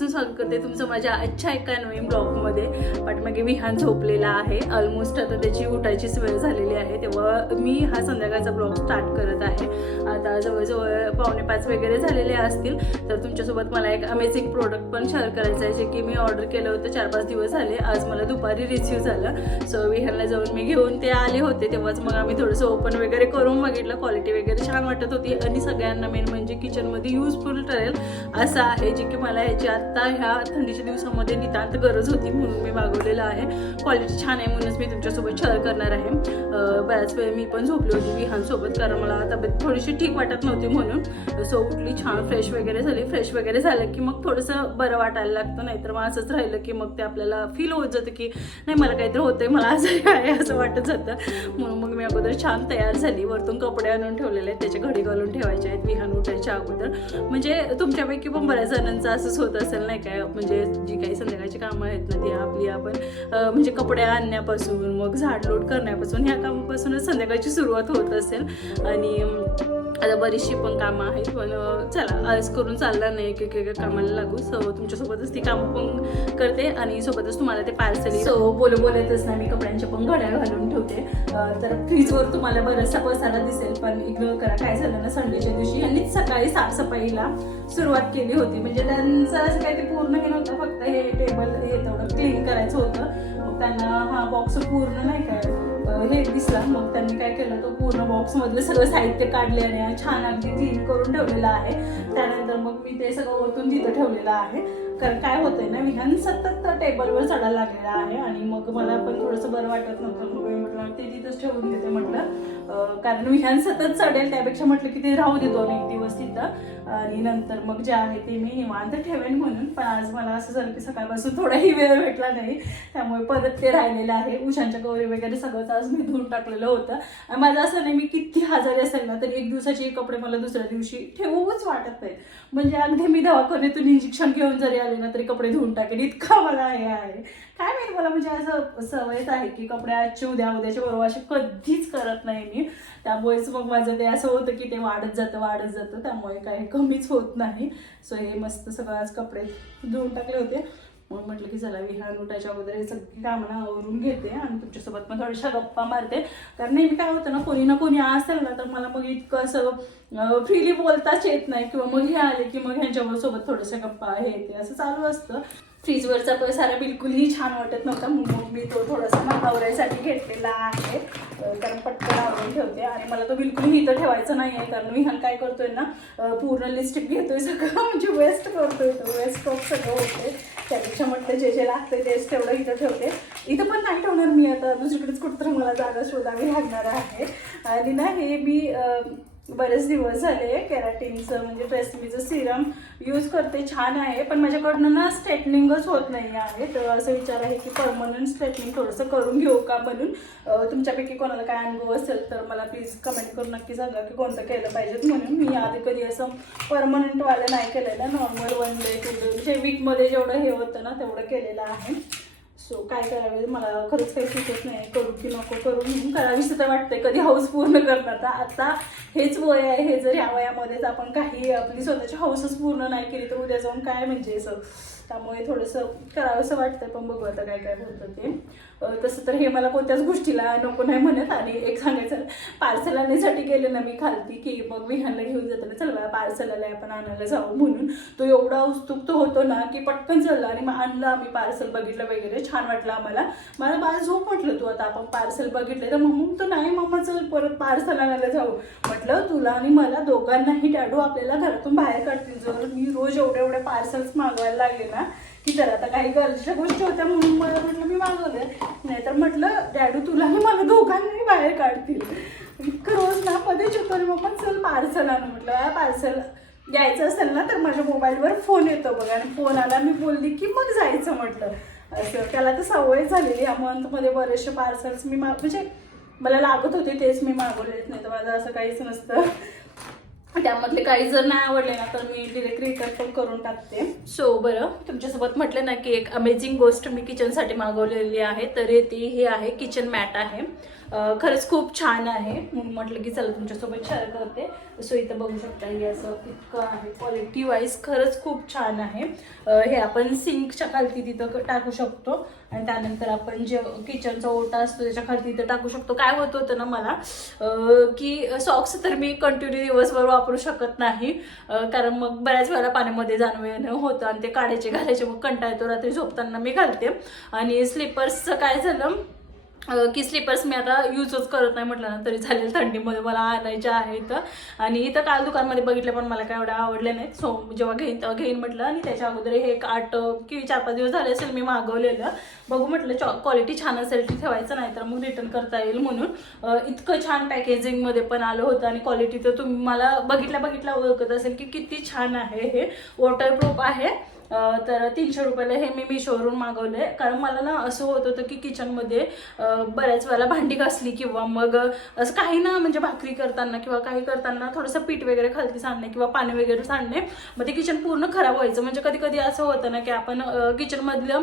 मनापासून स्वागत करते तुमचं माझ्या आजच्या एका नवीन ब्लॉगमध्ये. पाठीमागे विहान झोपलेला आहे. ऑलमोस्ट आता त्याची उठायचीच वेळ झालेली आहे, तेव्हा मी हा संध्याकाळचा ब्लॉग स्टार्ट करत आहे. आता जवळजवळ 4:45 वगैरे झालेले असतील. तर तुमच्यासोबत मला एक अमेझिंग प्रोडक्ट पण शेअर करायचं आहे, जे की मी ऑर्डर केलं होतं 4-5 दिवस झाले. आज मला दुपारी रिसीव्ह झालं. सो विहानला जाऊन मी घेऊन ते आले होते, तेव्हाच मग आम्ही थोडंसं ओपन वगैरे करून बघितलं. क्वालिटी वगैरे छान वाटत होती आणि सगळ्यांना मेन म्हणजे किचनमध्ये युजफुल ठरेल असं आहे, जे की मला ह्याची आत्ता ह्या थंडीच्या दिवसामध्ये नितांत गरज होती, म्हणून मी मागवलेलं आहे. क्वालिटी छान आहे म्हणूनच मी तुमच्यासोबत शेअर करणार आहे. बऱ्याच वेळ मी पण झोपली होती विहानसोबत, कारण मला तब्येत थोडीशी ठीक वाटत नव्हती म्हणून. सो उठली, छान फ्रेश वगैरे झाली. फ्रेश वगैरे झालं की मग थोडंसं बरं वाटायला लागतं, नाहीतर मग असंच राहिलं की मग ते आपल्याला फील होत जातं की नाही मला काहीतरी होतंय, मला आजारी आहे असं वाटत जातं. म्हणून मग मी अगोदर छान तयार झाली. वरतून कपडे आणून ठेवलेले आहेत, त्याचे घडी घालून ठेवायचे आहेत विहान उठायच्या अगोदर. म्हणजे तुमच्यापैकी पण बऱ्याच जणांचं असंच होत असेल नाही काय, म्हणजे जी काही संध्याकाळची कामं आहेत ना ती आपली आपण म्हणजे कपडे आणण्यापासून मग झाडलोट करण्यापासून ह्या कामापासूनच संध्याकाळची सुरुवात होत असेल. आणि आता बरीचशी पण कामं आहेत, पण चला आज करून चालणार नाही, एक कामाला लागू. सो तुमच्यासोबतच ती कामं पण करते आणि सोबतच तुम्हाला ते पार्सल. सो बोलतच ना मी कपड्यांच्या पण घड्या घालून ठेवते. तर फ्रीजवर तुम्हाला बराचसा पसारा दिसेल, पण इग्नोर करा. काय झालं ना, संडेच्या दिवशी यांनीच सकाळी साफसफाईला सुरुवात केली होती. म्हणजे त्यांचं असं काही ते पूर्ण हे नव्हतं, फक्त हे टेबल हे तेवढं क्लीन करायचं होतं. मग त्यांना हा बॉक्स पूर्ण नाही काय हे दिसला, मग त्यांनी काय केलं, तो पूर्ण बॉक्स मधलं सगळं साहित्य काढले आणि छान अगदी क्लीन करून ठेवलेलं आहे. त्यानंतर मग मी ते सगळं ओतून तिथं ठेवलेलं आहे. कारण काय होतंय ना, विहान सतत टेबलवर चढायला लागलेला आहे आणि मग मला पण थोडंसं बरं वाटत नव्हतं. मग मी म्हटलं ते तिथंच ठेवून देते म्हटलं, कारण विहान सतत चढेल, त्यापेक्षा म्हटलं की ते राहू दे 2-1 दिवस तिथं आणि नंतर मग जे आहे ते मी निवांत ठेवेन म्हणून. पण आज मला असं झालं की सकाळपासून थोडाही वेळ भेटला नाही, त्यामुळे परत ते राहिलेलं आहे. उशांच्या गौरी वगैरे सगळंच आज मी धुवून टाकलेलं होतं. आणि माझं असं नाही, मी किती आजारी असेल ना तर एक दिवसाचे कपडे मला दुसऱ्या दिवशी ठेवूच वाटत नाही. म्हणजे अगदी मी दवाखान्यातून इंजेक्शन घेऊन जरी आले ना तरी कपडे धुवून टाकेल, इतका मला हे आहे. काय माहिती, मला म्हणजे असं सवयच आहे की कपडे आजचे उद्याच्या बरोबर असे कधीच करत नाही मी. त्यामुळेच मग माझं ते असं होतं की ते वाढत जातं, त्यामुळे काही कमीच होत नाही. सो हे मस्त सगळं आज कपडे धुवून टाकले होते. मग म्हटलं की चला विहान उठायच्या अगोदर हे सगळी कामं आवरून घेते आणि तुमच्यासोबत मग थोड्याशा गप्पा मारते. कारण नेहमी काय होतं ना, कोणी असेल ना तर मला मग इतकं असं फ्रीली बोलताच येत नाही, किंवा मग हे आले की मग ह्यांच्यासोबत थोड्याशा गप्पा हे ते असं चालू असतं. फ्रीजवरचा पसारा बिलकुलही छान वाटत नव्हता, मग मी तो थोडासा आवरायसाठी घेतलेला आहे. कारण पटकन आवरून ठेवते आणि मला तो बिलकुलही इथं ठेवायचा नाही आहे. कारण विहान काय करतोय ना, पूर्ण लिस्टिक घेतोय सगळं, म्हणजे वेस्ट करतोय, तो वेस्ट ऑफ सगळं होते. त्यापेक्षा म्हटलं जे लागतंय तेच तेवढं इथं ठेवते. इथं पण नाही ठेवणार मी, आता दुसरीकडेच कुठंतरी मला जागा शोधावी लागणार आहे. आणि ना हे मी बरेच दिवस झाले केराटिनचं म्हणजे ट्रेसमीचं सिरम यूज करते, छान आहे. पण माझ्याकडनं ना स्ट्रेटनिंगच होत नाही आहे. तर असं विचार आहे की परमनंट स्ट्रेटनिंग थोडंसं करून घेऊ का म्हणून. तुमच्यापैकी कोणाला काय अनुभव असेल तर मला प्लीज कमेंट करून नक्की सांगा की कोणतं केलं पाहिजेत म्हणून. मी आधी कधी असं परमनंटवालं नाही केलेलं, नॉर्मल 1 डे 2 डे म्हणजे वीकमध्ये जेवढं हे होतं ना तेवढं केलेलं आहे. सो काय करावे मला खरंच काही सुचत नाही, करू की नको करू. करावीच तर वाटतंय, कधी हौस पूर्ण करणार. तर आता हेच वय आहे, हे जर ह्या वयामध्येच आपण काही आपली स्वतःची हौसच पूर्ण नाही केली तर उद्या जाऊन काय म्हणजे असं. त्यामुळे थोडंसं करावंसं वाटतंय, पण बघू आता काय होतं ते. तसं तर हे मला कोणत्याच गोष्टीला नको नाही म्हणत. आणि एक सांगायचं, पार्सल आणण्यासाठी गेले ना मी खालती की मग विहानला घेऊन जाताना चल बा पार्सल आलंय आपण आणायला जाऊ म्हणून. तो एवढा उत्सुक होतो ना की पटकन चालला आणि मग आणलं आम्ही पार्सल, बघितलं वगैरे, छान वाटलं आम्हाला. मला बाळ झोप म्हटलं तू आता आपण पार्सल बघितलं तर मम्मी तर नाही मम्मा चल परत पार्सल आणायला जाऊ. म्हटलं तुला आणि मला दोघांनाही डॅडू आपल्याला घरातून बाहेर काढतील जर मी रोज एवढे पार्सल्स मागवायला लागले ना. की तर आता काही गरजेच्या गोष्टी होत्या म्हणून मला म्हटलं मी मागवले, नाहीतर म्हटलं डॅडू तुला आणि मला दोघांनाही बाहेर काढतील. इतकं रोज ना पदेच होतं मग पण चल पार्सल आणू. म्हटलं पार्सल द्यायचं असेल ना तर माझ्या मोबाईलवर फोन येतो बघा, आणि फोन आला मी बोलली की मग जायचं म्हटलं. असं त्याला तर सवय झालेली. या मंथमध्ये बरेचसे पार्सल्स मी म्हणजे मला लागत होते तेच मी मागवलेच, नाही तर माझं असं काहीच नसतं. त्यामधले काही जर नाही आवडले ना तर मी डिरेक्ट रिटर्न पण करून टाकते. सो बरं, तुमच्यासोबत म्हटलं ना की एक अमेझिंग गोष्ट मी किचनसाठी मागवलेली आहे, तर ती हे आहे किचन मॅट आहे. खरंच खूप छान आहे म्हणून म्हटलं की चला तुमच्यासोबत शेअर करते. सो इथं बघू शकता हे असं इतकं आहे, क्वालिटी वाईज खरंच खूप छान आहे. हे आपण सिंकच्या खालती तिथं टाकू शकतो आणि त्यानंतर आपण जे किचनचा ओटा असतो त्याच्या खालती तिथं टाकू शकतो. काय होत होतं ना मला की सॉक्स तर मी कंटिन्यू दिवसभर वापरू शकत नाही, कारण मग बऱ्याच वेळेला पाण्यामध्ये जाणं होतं आणि ते काढायचे घालायचे, मग कंटाळा येतो. रात्री झोपताना मी घालते. आणि स्लीपर्सचं काय झालं की स्लीपर्स मी आता यूजच करत नाही म्हटलं ना तरी चालेल, थंडीमध्ये मला आणायचे आहेत. आणि इथं काल दुकानमध्ये बघितले पण मला काय एवढं आवडले नाहीत. सो जेव्हा घेईन तेव्हा घेईन म्हटलं. आणि त्याच्या अगोदर हे एक 8 की 4-5 दिवस झाले असेल मी मागवलेलं. बघू म्हटलं क्वालिटी छान असेल की ठेवायचं, नाही तर मग रिटर्न करता येईल म्हणून. इतकं छान पॅकेजिंगमध्ये पण आलं होतं आणि क्वालिटी तर तुम्ही मला बघितल्या ओळखत असेल की किती छान आहे. हे वॉटरप्रूफ आहे. तर 300 रुपयाला हे मी मिशोवरून मागवले, कारण मला ना असं होत होतं की किचनमध्ये बऱ्याच वेळेला भांडी घासली किंवा मग असं काही ना म्हणजे भाकरी करताना किंवा काही करताना थोडंसं पीठ वगैरे खालती सांडणे किंवा पाणी वगैरे सांडणे, मग ते किचन पूर्ण खराब व्हायचं. म्हणजे कधी कधी असं होतं ना की आपण किचनमधलं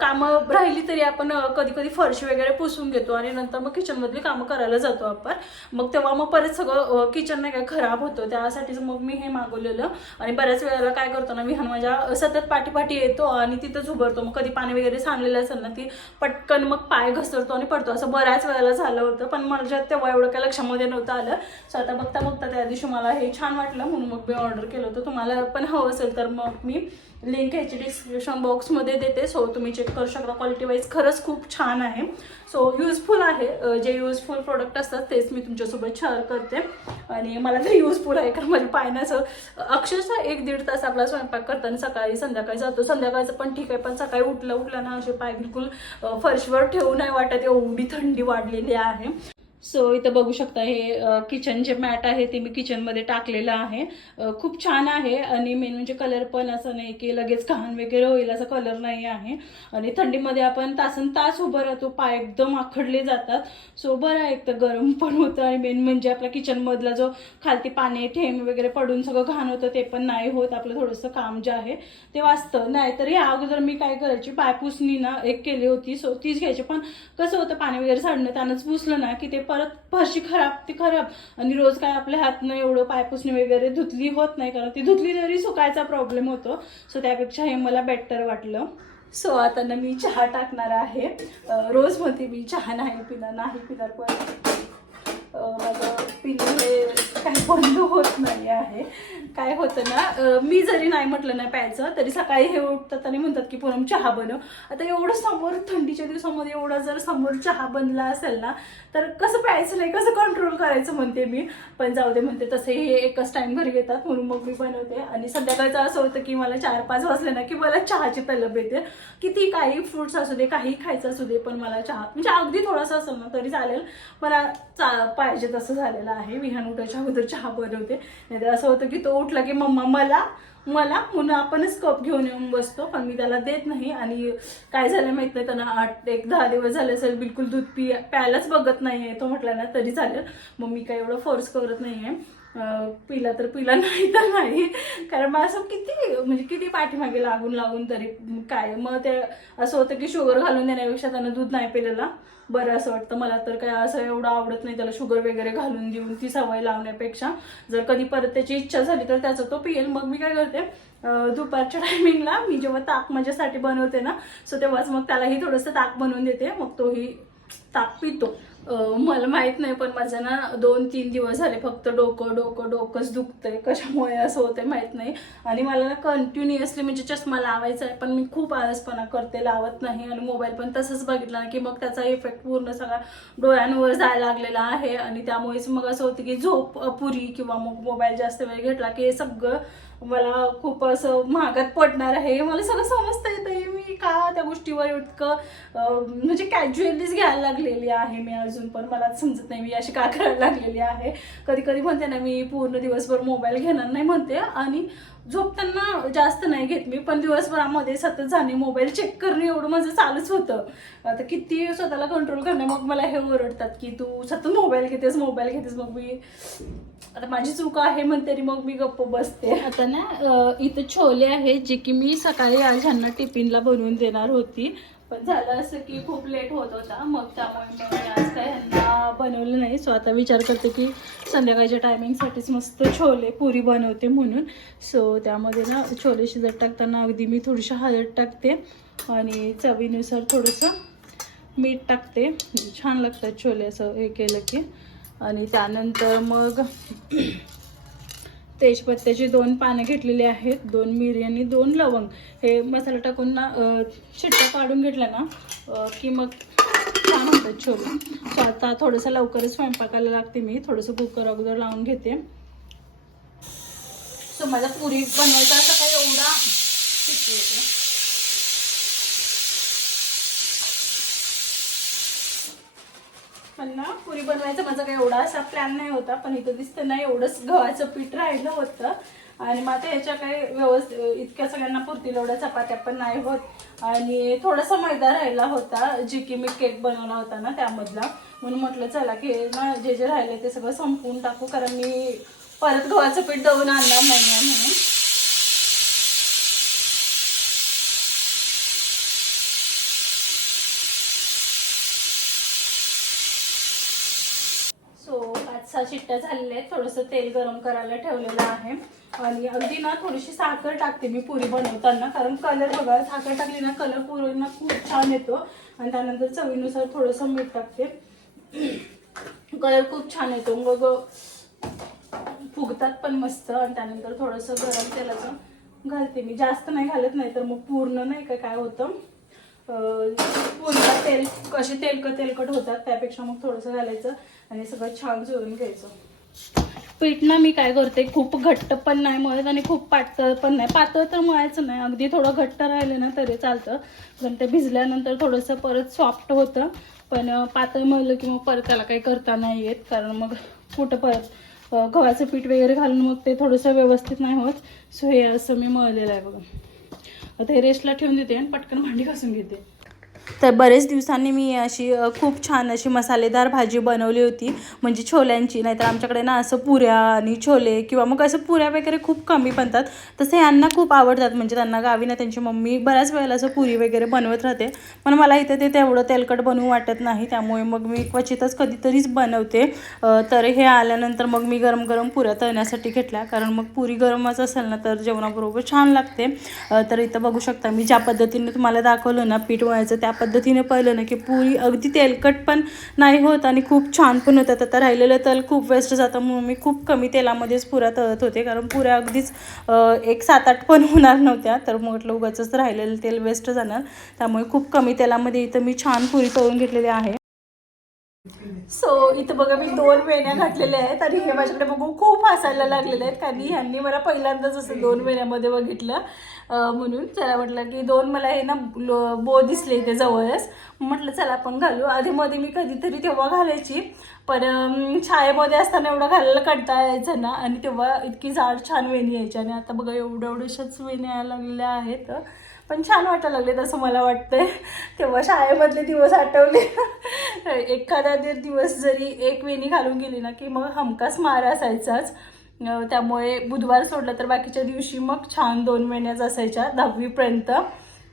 कामं राहिली तरी आपण कधी कधी फरशी वगैरे पुसून घेतो आणि नंतर मग किचनमधली कामं करायला जातो आपण, मग तेव्हा मग परत सगळं किचन नाही काय खराब होतं. त्यासाठीच मग मी हे मागवलेलं. आणि बऱ्याच वेळेला काय करतो ना, विहान माझ्या सतत पाठी येतो आणि तिथंच उभारतो. मग कधी पाणी वगैरे सांडलेलं असेल ना ती पटकन मग पाय घसरतो आणि पडतो. असं बऱ्याच वेळेला झालं होतं, पण माझ्या तेव्हा एवढं काय लक्षामध्ये नव्हतं आलं. सो आता बघता त्या दिवशी मला हे छान वाटलं म्हणून मग मी ऑर्डर केलं होतं. तुम्हाला पण हवं असेल तर मग मी लिंक ह्याची डिस्क्रिप्शन बॉक्समध्ये देते. सो तुम्ही चेक करू शकता. क्वालिटी वाईज खरंच खूप छान आहे. सो युजफुल आहे. जे युजफुल प्रोडक्ट असतात तेच मी तुमच्यासोबत शेअर करते. आणि मला ते युजफुल आहे कारण माझ्या पायनाचं अक्षरशः 1-1.5 तास आपला स्वयंपाक करताना सकाळी संध्याकाळी जातो. संध्याकाळचं पण ठीक आहे, पण सकाळी उठलं ना असे पाय बिलकुल फर्शवर ठेवू नाही वाटत, एवढी थंडी वाढलेली आहे. सो इथं बघू शकता हे किचन जे मॅट आहे ते मी किचनमध्ये टाकलेलं आहे. खूप छान आहे आणि मेन म्हणजे कलर पण असं नाही की लगेच घाण वगैरे होईल असा कलर नाही आहे. आणि थंडीमध्ये आपण तासन तास उभं राहतो, पाय एकदम आखडले जातात. सो बरं आहे, एक तर गरम पण होतं आणि मेन म्हणजे आपल्या किचनमधला जो खालती पाणी थेंब वगैरे पडून सगळं घाण होतं ते पण नाही होत. आपलं थोडंसं काम जे आहे ते वाचतं. नाही तर या अगोदर मी काय करायची, पायपुसणी ना एक केली होती, सो तीच घ्यायची. पण कसं होतं पाणी वगैरे साडणं त्यानंच पुसलं ना की ते परत फरशी खराब आणि रोज काय आपल्या हातनं एवढं पायपुसणी वगैरे धुतली होत नाही, कारण ती धुतली तरी सुकायचा प्रॉब्लेम होतो. सो त्यापेक्षा हे मला बेटर वाटलं. सो आता ना मी चहा टाकणार आहे. रोज म्हणते मी चहा नाही पिणार पण माझं पिणं हे काही बंद होत नाही आहे. काय होतं ना, मी जरी नाही म्हटलं नाही प्यायचं तरी सकाळी हे उठतात आणि म्हणतात की पूनम चहा बनव. आता एवढं समोर थंडीच्या दिवसामध्ये एवढा जर समोर चहा बनला असेल ना तर कसं प्यायचं नाही, कसं कंट्रोल करायचं म्हणते मी. पण जाऊ दे म्हणते, तसे हे एकच टाइम घरी येतात म्हणून मग मी बनवते. आणि संध्याकाळचं असं होतं की मला 4-5 वाजले ना की मला चहाची तलब येते. किती काही फ्रुट्स असू दे, काही खायचं असू दे, पण मला चहा म्हणजे अगदी थोडासा असेल ना तरी चालेल, मला पाहिजे तसं झालेलं आहे. विहान उठायच्या अगोदर चहा बनवते. नाहीतर असं होतं की तो उठला की मम्मा मला म्हणून आपणच कप घेऊन येऊन बसतो, पण मी त्याला देत नाही. आणि काय झालं माहित नाही, त्यांना 8-10 दिवस झाले असेल बिलकुल दूध प्यायलाच बघत नाहीये. तो म्हटला ना तरी चालेल, मग मी काय एवढं फोर्स करत नाहीये. पिला तर पिला, नाही तर नाही. कारण मग असं किती पाठीमागे लागून तरी काय, मग ते असं होतं की शुगर घालून देण्यापेक्षा त्यानं दूध नाही पिलेला बरं असं वाटतं. मला तर काय असं एवढं आवडत नाही त्याला शुगर वगैरे घालून देऊन ती सवय लावण्यापेक्षा. जर कधी परत त्याची इच्छा झाली तर त्याचा तो पिईल. मग मी काय करते, दुपारच्या टायमिंगला मी जेव्हा ताक माझ्यासाठी बनवते ना, सो तेव्हाच मग त्यालाही थोडंसं ताक बनवून देते, मग तोही ताक पितो. मला माहित नाही, पण माझं ना 2-3 दिवस झाले फक्त डोकंच दुखतंय. कशामुळे असं होतंय माहित नाही. आणि मला ना कंटिन्युअसली म्हणजे चष्मा लावायचा आहे, पण मी खूप आळसपणा करते, लावत नाही. आणि मोबाईल पण तसंच बघितला ना की मग त्याचा इफेक्ट पूर्ण सगळा डोळ्यांवर जायला लागलेला आहे. आणि त्यामुळेच मग असं होतं की झोप अपुरी किंवा मग मोबाईल जास्त वेळ घेतला की हे सगळं मला खूप असं महागात पडणार आहे. मला सगळं समजता येतंय मी का त्या गोष्टीवर इतकं म्हणजे कॅज्युअलीच घ्यायला लागलेली आहे मी. अजून पण मला समजत नाही मी अशी का करायला लागलेली आहे. कधी म्हणते ना मी पूर्ण दिवसभर मोबाईल घेणार नाही म्हणते आणि झोपताना जास्त नाही घेत मी, पण दिवसभरामध्ये सतत जाणे, मोबाईल चेक करणे एवढं माझं चालूच होतं. आता किती स्वतःला कंट्रोल करणे, मग मला हे ओरडतात की तू सतत मोबाईल घेतेस. मग मी आता माझी चूक आहे म्हणते तरी मग मी गप्प बसते. आता ना इथं छोले आहेत जे की मी सकाळी आज ह्यांना टिफिनला बनवून देणार होती, पण झालं असं की खूप लेट होत होता, मग त्यामुळे मग मी आज काय ह्यांना बनवलं नाही. सो आता विचार करते की संध्याकाळच्या टायमिंगसाठीच मस्त छोले पुरी बनवते म्हणून. सो त्यामध्ये ना छोले शिजत टाकताना अगदी मी थोडीशी हळद टाकते आणि चवीनुसार थोडंसं मीठ टाकते. छान लागतात छोले असं हे केलं की. आणि त्यानंतर मग तेजपत्त्याची 2 पानं घेतलेली आहेत, 2 मिरी आणि 2 लवंग. हे मसाला टाकून ना शिट्ट्या काढून घेतल्या ना की मग छान होतात छोले. सो आता थोडंसं लवकरच स्वयंपाकाला लागते मी, थोडंसं कुकर अगोदर लावून घेते. सो माझा पुरी बनवायचा असं काही एवढा येते. पण ना पुरी बनवायचा माझा काही एवढा असा प्लॅन नाही होता, पण इथं दिसतं ना एवढंच गव्हाचं पीठ राहिलं होतं. आणि मग आता ह्याच्या काही व्यवस्थित इतक्या सगळ्यांना पुरतील एवढ्या चपात्या पण नाही होत. आणि थोडासा मैदा राहिला होता जी की मी केक बनवला होता ना त्यामधला, म्हणून म्हटलं चला की ना जे राहिले ते सगळं संपवून टाकू, कारण मी परत गव्हाचं पीठ दळून आणणार नाही म्हणून. सो 5-6 शिट्ट्या झालेल्या आहेत. थोडंसं तेल गरम करायला ठेवलेलं आहे आणि अगदी ना थोडीशी साखर टाकते मी पुरी बनवताना, कारण कलर बघा साखर टाकली ना कलर पुरींना खूप छान येतो. आणि त्यानंतर चवीनुसार थोडंसं मीठ टाकते, कलर खूप छान येतो, मग फुगतात पण मस्त. आणि त्यानंतर थोडंसं गरम तेलाचं घालते मी, जास्त नाही घालत, नाही तर मग पूर्ण नाही काय होतं पूर्ण तेल कसे तेलकट होतात, त्यापेक्षा मग थोडंसं घालायचं आणि सगळं छान जुळून घ्यायचं. पीठ ना मी काय करते, खूप घट्ट पण नाही मळत आणि खूप पातळ पण नाही. पातळ तर मळायचं नाही, अगदी थोडं घट्ट राहिलं ना तरी चालतं, पण ते भिजल्यानंतर थोडंसं परत सॉफ्ट होतं. पण पातळ मळलं की मग परत त्याला काही करता नाही येत, कारण मग कुठं परत गव्हाचं पीठ वगैरे घालून मग ते थोडंसं व्यवस्थित नाही होत. सो हे असं मी मळलेलं आहे बघा. आता हे रेस्टला ठेवून देते आणि पटकन भांडी घासून घेते. तर बरेच दिवसांनी मी अशी खूप छान अशी मसालेदार भाजी बनवली होती, म्हणजे छोल्यांची. नाहीतर आमच्याकडे ना असं पुऱ्या आणि छोले किंवा मग असं पुऱ्या वगैरे खूप कमी बनतात, तसे यांना खूप आवडतात. म्हणजे त्यांना गावी ना त्यांची मम्मी बऱ्याच वेळेला असं पुरी वगैरे बनवत राहते, पण मला इथे ते तेवढं तेलकट बनवू वाटत नाही, त्यामुळे मग मी क्वचितच कधीतरीच बनवते. तर हे आल्यानंतर मग मी गरम गरम पुऱ्या तळण्यासाठी घेतल्या, कारण मग पुरी गरमच असेल ना तर जेवणाबरोबर छान लागते. तर इथं बघू शकता मी ज्या पद्धतीने तुम्हाला दाखवलं ना पीठ मळायचं, त्या पद्धतीने पाहिलं ना की पुरी अगदी तेलकट पण नाही होत आणि खूप छान पण होतात. आता राहिलेलं तेल खूप वेस्ट जातं, म्हणून मी खूप कमी तेलामध्येच पुऱ्या तळत होते, कारण पुऱ्या अगदीच 1-7-8 पण होणार नव्हत्या. तर म्हटलं उगाचच राहिलेलं तेल वेस्ट जाणार, त्यामुळे खूप कमी तेलामध्ये इथं मी छान पुरी तळून घेतलेली आहे. सो इथं बघा मी 2 वेण्या घातलेल्या आहेत आणि हे माझ्याकडे बघून खूप हसायला लागलेले आहेत, कारण ह्यांनी मला पहिल्यांदाच असं 2 वेण्यामध्ये बघितलं. म्हणून चला म्हटलं की 2 मला हे ना बो दिसले इथे जवळच, म्हटलं चला आपण घालू. आधीमध्ये मी कधीतरी तेव्हा घालायची, पण शाळेमध्ये असताना एवढं घालायला कंटाळा यायचा ना, आणि तेव्हा इतकी जाड छान वेणी यायची. आणि आता बघा एवढ्याशच वेणी यायला लागलेल्या आहेत, पण छान वाटायला लागले तसं मला वाटतंय. तेव्हा शाळेमधले दिवस आठवले. एखादा दिवस जरी एक वेणी घालून गेली ना की मग हमखास मार असायचाच. त्यामुळे बुधवार सोडलं तर बाकीच्या दिवशी मग छान 2 वेण्याच असायच्या 10वीपर्यंत.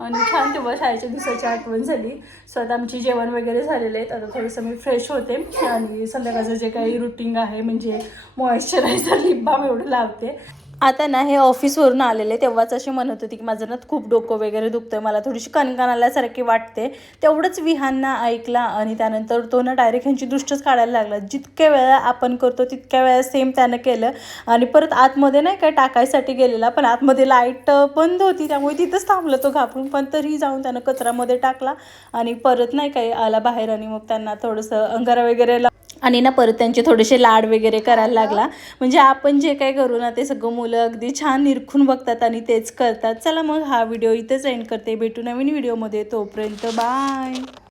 आणि छान तेव्हा शाळेच्या दिवसाची आठवण झाली. सो आता आमची जेवण वगैरे झालेले आहेत, आता थोडंसं मी फ्रेश होते आणि संध्याकाळचं जे काही रुटीन आहे म्हणजे मॉइश्चरायझर लिप बाम एवढं लावते. आता ना हे ऑफिसवरून आलेले तेव्हाच अशी म्हणत होती की माझं ना खूप डोकं वगैरे दुखतं, मला थोडीशी कणकण आल्यासारखी वाटते. तेवढंच विहानना ऐकला आणि त्यानंतर तो ना डायरेक्ट ह्यांची दृष्टच काढायला लागला. जितक्या वेळा आपण करतो तितक्या वेळा सेम त्यानं केलं आणि परत आतमध्ये नाही काय टाकायसाठी गेलेला, पण आतमध्ये लाईट बंद होती, त्यामुळे तिथंच थांबलं तो घाबरून. पण तरीही जाऊन त्यानं कचऱ्यामध्ये टाकला आणि परत नाही काय आला बाहेर. आणि मग त्यांना थोडंसं अंगारा वगैरे आणि ना परत त्यांचे थोडेसे लाड वगैरे करायला लागला. म्हणजे आपण जे काय करू ना ते सगळं मुलं अगदी छान निरखून बघतात आणि तेच करतात. चला मग हा व्हिडिओ इथेच एंड करते, भेटू नवीन व्हिडिओमध्ये, तोपर्यंत बाय.